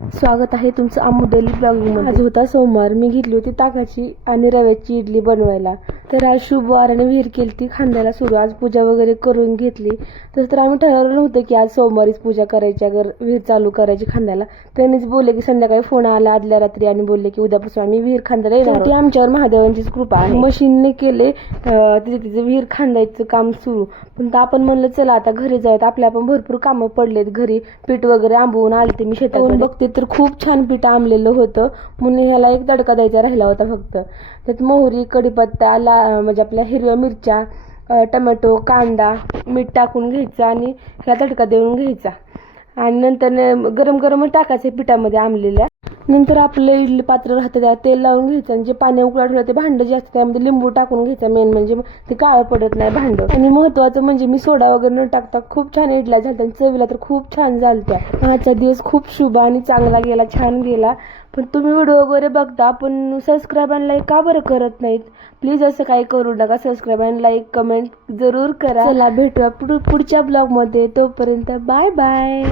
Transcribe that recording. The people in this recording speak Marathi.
स्वागत आहे तुमचं आमू डेली ब्लॉगिंगमध्ये। आज होता सोमवार, मी घेतली होती ताकाची आणि रव्याची इडली बनवायला। तर आज शुभवाराने विहीर केली ती खांद्याला सुरू। आज पूजा वगैरे करून घेतली। तसं तर आम्ही ठरवलं नव्हतं की आज सोमवारीच पूजा करायची, अगर विहीर चालू करायची खांद्याला। त्यांनीच बोलले की संध्याकाळी फोन आला आदल्या रात्री आणि बोलले की उद्यापासून आम्ही विहीर खांद्याला येणार। ती आमच्यावर महादेवांचीच कृपा आहे। मशीनने केले तिचे विहीर खांदायचं काम सुरू। पण आपण म्हणलं चला आता घरी जाऊयात, आपल्या पण भरपूर कामं पडलेत घरी। पीठ वगैरे आंबवून आलते मी शेताकडे, बघते तर खूप छान पीठ आंबलेलं होतं। म्हणून ह्याला एक तडका द्यायचा राहिला होता फक्त। त्यात मोहरी, कढीपत्ता, म्हणजे आपल्या हिरव्या मिरच्या, टोमॅटो, कांदा, मीठ टाकून घ्यायचं आणि ह्याला तडका देऊन घ्यायचा। आणि नंतर गरम गरम टाकायचं पिठामध्ये आंबलेल्या। नंतर आपलं इडली पात्र राहतं त्याला तेल लावून घ्यायचं आणि जे पाणी उकळा ठेवलं ते भांडं जे असतं त्यामध्ये लिंबू टाकून घ्यायचं। मेन म्हणजे ते काळं पडत नाही भांडं। आणि महत्वाचं म्हणजे मी सोडा वगैरे न टाकता खूप छान इडल्या झाल्या आणि चवीला तर खूप छान झालत्या। आजचा दिवस खूप शुभ आणि चांगला गेला, छान गेला। पण तुम्ही व्हिडिओ वगैरे बघता पण सबस्क्राईब आणि लाईक का बरं करत नाहीत? प्लीज असं काही करू नका, सबस्क्राईब आणि लाईक कमेंट जरूर करा। चला भेटूया पुढच्या ब्लॉगमध्ये, तोपर्यंत बाय बाय।